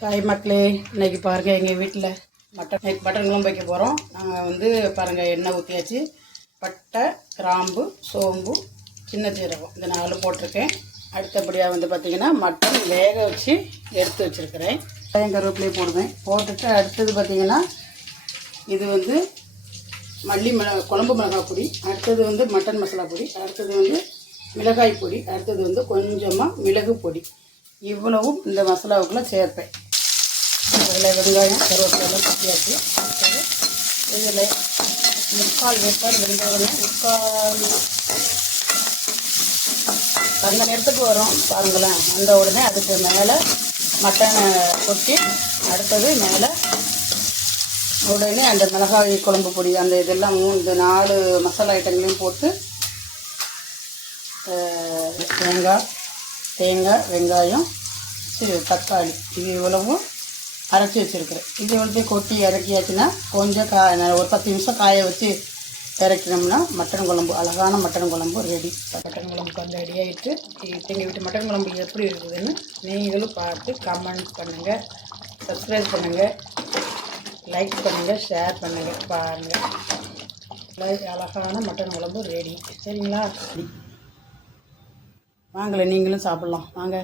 தாய் மக்களே இன்னைக்கு பாருங்கள் எங்கள் வீட்டில் மட்டன் இன்னைக்கு மட்டன் குழம்பு வைக்க போகிறோம் நாங்கள் வந்து பாருங்கள் எண்ணெய் ஊற்றியாச்சு பட்டை கிராம்பு சோம்பு சின்ன சீரகம். இந்த நாலு போட்டிருக்கேன். அடுத்தபடியாக வந்து பார்த்திங்கன்னா மட்டன் வேக வச்சு எடுத்து வச்சுருக்கிறேன். கருவேப்பிலையை போடுவேன். போட்டுட்டு அடுத்தது பார்த்திங்கன்னா இது வந்து மல்லி மிளகா குழம்பு மிளகாய் பொடி. அடுத்தது வந்து மட்டன் மசாலா பொடி. அடுத்தது வந்து மிளகாய் பொடி. அடுத்தது வந்து கொஞ்சமாக மிளகு பொடி. இவ்வளவும் இந்த மசாலாவுக்குள்ளே சேர்ப்பேன். அதில் வெங்காயம் கருவேப்பிலாம் கட்டியாச்சு அடுத்தது இதில் முக்கால் வேப்பாடு வெங்காயம் முக்கால் அந்த நேரத்துக்கு வரும். பாருங்களேன். அந்த உடனே அதுக்கு மேலே மட்டனை கொட்டி அடுத்தது மேலே உடனே அந்த மிளகாய் குழம்பு பொடி அந்த இதெல்லாம் மூணு இந்த நாலு மசாலா ஐட்டங்களையும் போட்டு தேங்காய் தேங்காய் வெங்காயம் தக்காளி. இது இவ்வளவும் அரைச்சி வச்சுருக்கிறேன். இது வந்து கொட்டி இறக்கியாச்சுன்னா கொஞ்சம் கா ஒரு பத்து நிமிஷம் காய வச்சு இறக்கினோம்னா மட்டன் குழம்பு அழகான மட்டன் குழம்பு ரெடி மட்டன் குழம்பு வந்து ரெடி ஆகிட்டு எங்கள் வீட்டு மட்டன் குழம்பு எப்படி இருக்குதுன்னு நீங்களும் பார்த்து கமெண்ட் பண்ணுங்கள் சப்ஸ்கிரைப் பண்ணுங்கள் லைக் பண்ணுங்கள் ஷேர் பண்ணுங்கள் பாருங்கள் அழகான மட்டன் குழம்பு ரெடி சரிங்களா? வாங்கலை நீங்களும் சாப்பிட்லாம். வாங்க.